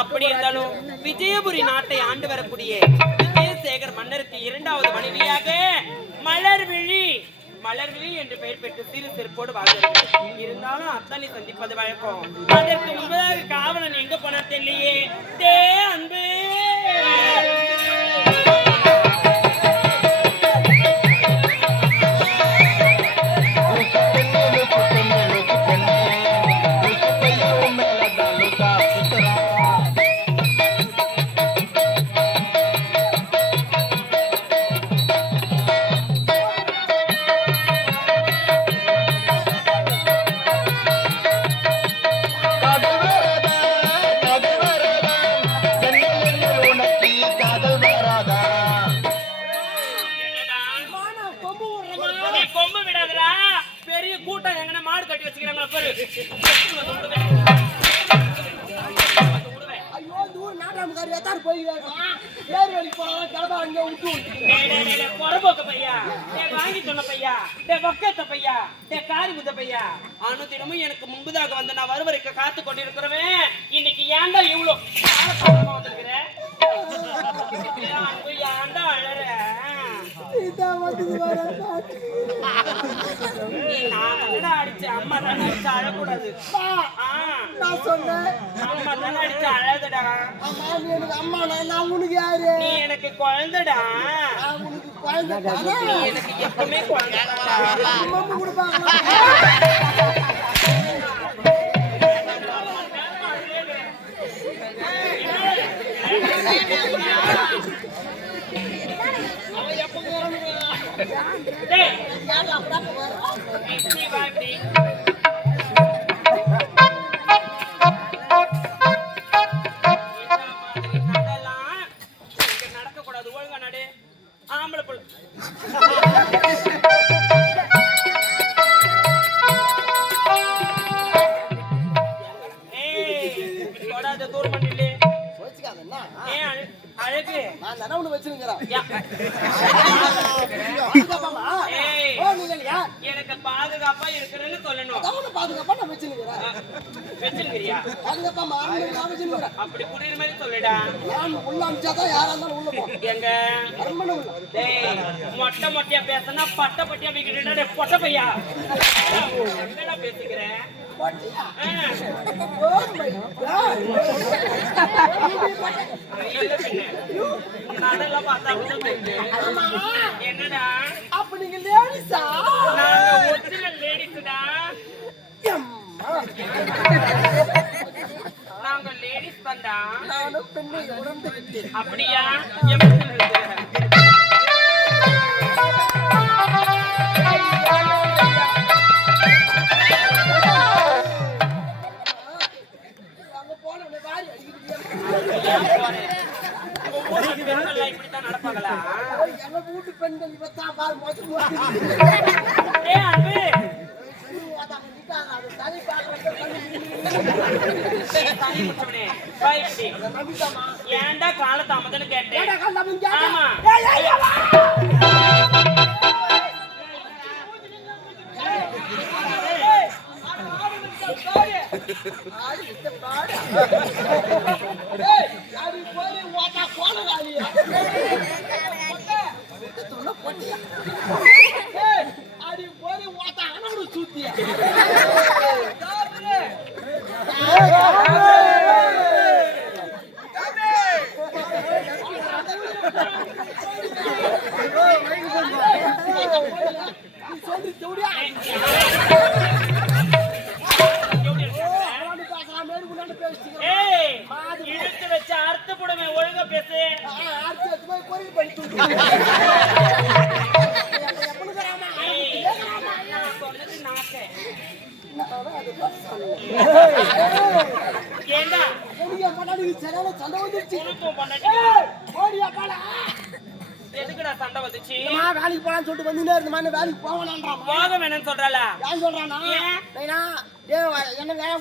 அப்படி இருந்தாலும் விஜயபுரி நாட்டை ஆண்டு வரக்கூடிய விஜயசேகர் மன்னருக்கு இரண்டாவது மனைவியாக மலர்விழி என்று பெயர் பெற்று சிறு சிறப்போடு வாழ்கிறார். இருந்தாலும் அத்தனை சந்திப்பது வழக்கம். அதற்கு முன்பதாக காவலன் எங்க போனா தெரியலையே. அன்பு அனுதினமும் எனக்கு முன்பதாக வந்து நான் வருவரைக்கு காத்து கொண்டிருக்கிறவன் இன்னைக்கு ஏன்டா இவ்வளோ வந்திருக்கிறேன்? ஏன்டா அழற? அடிச்சேன் அம்மா தானே அடிச்சு அழக்கூடாது. அம்மா தானே அடிச்சு அழாதடா. அம்மா நான் உனக்கு யாரு? நீ எனக்கு குழந்தைடா. நீ எனக்கு எப்பவுமே குழந்தை. நடக்கக்கூடாது. ஒழுங்கா நடு. ஆம்பளை புள்ள தூரம் பண்ணிலே என்ன ஏன் அழகு நான் தானே ஒண்ணு வச்சிருக்கிறேன். ஏய் ஓ நீங்க யார்? எனக்கு பாதுகாப்பா இருக்கிறேன்னு சொல்லணும். அதான் பாதுகாப்பா நான் வச்சிருக்கிறேன். வச்சிருக்கிறியா? பாதுகாப்பா நான் வச்சிருக்கிறேன். அப்படி புரியுற மாதிரி சொல்லுடா. நான் உள்ள அனுப்பிச்சாதான் யாரா இருந்தாலும் உள்ள போ. எங்க அரண்மனை உள்ள. டேய் மொட்டை மொட்டையா பேசினா பட்டை பட்டியா விக்கிட்டு டேய் பொட்டை பையா. என்னடா பேசிக்கிறேன்? போட்டியா? ஆ. Oh my God. அதெல்லாம் பார்த்தா புரியுது. என்னடா அப்ப நீங்க லேடிஸா? நாங்க ஒரிஜினல் லேடிஸ்டா. நாங்க லேடிஸ் தான்டா. நானும் பெண்ணை உணர்ந்து விட்டேன். அப்படியா? எப்படி சொல்றது? அங்க போன உடனே வாரி அடிக்கிட்டியா? பெண்கள் இப்படித்தான் நடப்பாங்களா? எங்க வீட்டு பெண்கள் இவத்தான் பாரு மோசம் போட்டு. ஏய் அன்பு அது தனி பாக்குறது ஏய் தனி முச்சவனே பயப்படி. ஏன்டா காலதாமதம்னு கேட்டேன். ஆமா. ஏய் இழுத்து வச்ச அர்த்த புடமே ஒழுங்கா பேசு. நான் சொன்னது நாக்க. ஏண்டா உனக்கும் பொண்டாட்டி எதுக்குடா சண்டை வந்துச்சு? வேலைக்கு போலான்னு சொல்லிட்டு வந்துட்டே இருந்த வேலைக்கு போக வேணான்றான். போக வேணும்னு சொல்றாளா? ஏன் சொல்றானா? என்ன வேலை